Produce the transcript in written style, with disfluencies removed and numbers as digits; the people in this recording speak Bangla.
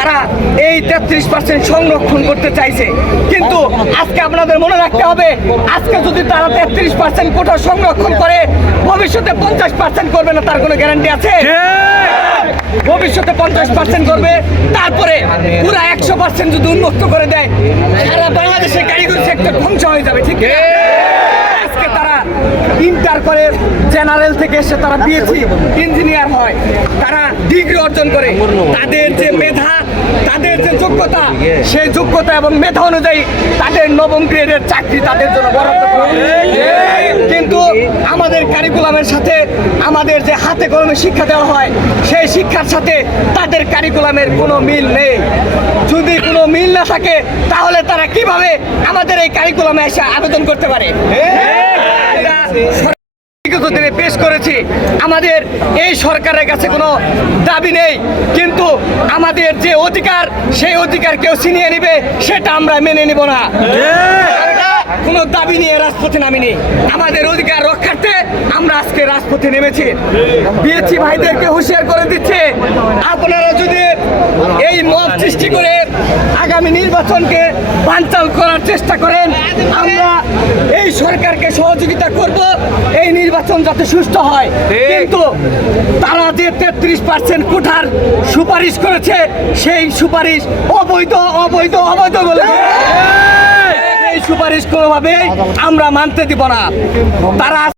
তারা এই 33% সংরক্ষণ করতে চাইছে। কিন্তু আজকে আপনাদের মনে রাখতে হবে, আজকে যদি তারা 33% কোটা সংরক্ষণ করে, ভবিষ্যতে 50% করবে না তার কোনো গ্যারান্টি আছে? ভবিষ্যতে 50% করবে, তারপরে পুরা 100% যদি উন্মুক্ত করে দেয়, সারা বাংলাদেশের কারিগরি সেক্টর ধ্বংস হয়ে যাবে। ঠিক আছে? আজকে তারা ইন্টার করে, জেনারেল থেকে এসে তারা বিএসসি ইঞ্জিনিয়ার হয়, তারা ডিগ্রি অর্জন করে, তাদের যে মেধা, তাদের যে যোগ্যতা, সেই যোগ্যতা এবং মেধা অনুযায়ী তাদের নবম গ্রেডের চাকরি তাদের জন্য বরাদ্দ করা হয়। কিন্তু আমাদের কারিকুলামের সাথে আমাদের যে হাতে কলমে শিক্ষা দেওয়া হয়, সেই শিক্ষার সাথে তাদের কারিকুলামের কোনো মিল নেই। যদি কোনো মিল না থাকে, তাহলে তারা কিভাবে আমাদের এই কারিকুলামে এসে আবেদন করতে পারে? পেশ করেছি, আমাদের এই সরকারের কাছে কোনো দাবি নেই, কিন্তু আমাদের যে অধিকার, সেই অধিকার কেউ ছিনিয়ে নিবে সেটা আমরা মেনে নিব না। কোনো দাবি নিয়ে রাজপথে নামিনি, আমাদের অধিকার রক্ষার্থে আমরা আজকে রাজপথে নেমেছি। বিএসসি ভাইদেরকে হুঁশিয়ার করে দিচ্ছে, আপনারা যদি এই মব সৃষ্টি করে আগামী নির্বাচনকে বানচাল করার চেষ্টা করেন, আমরা এই সরকারকে সহযোগিতা করব এই নির্বাচন যাতে সুষ্ঠু হয়। কিন্তু তারা যে 33% কোটার সুপারিশ করেছে, সেই সুপারিশ অবৈধ অবৈধ অবৈধ বলে এই সুপারিশ কোনোভাবে আমরা মানতে দিব না। তারা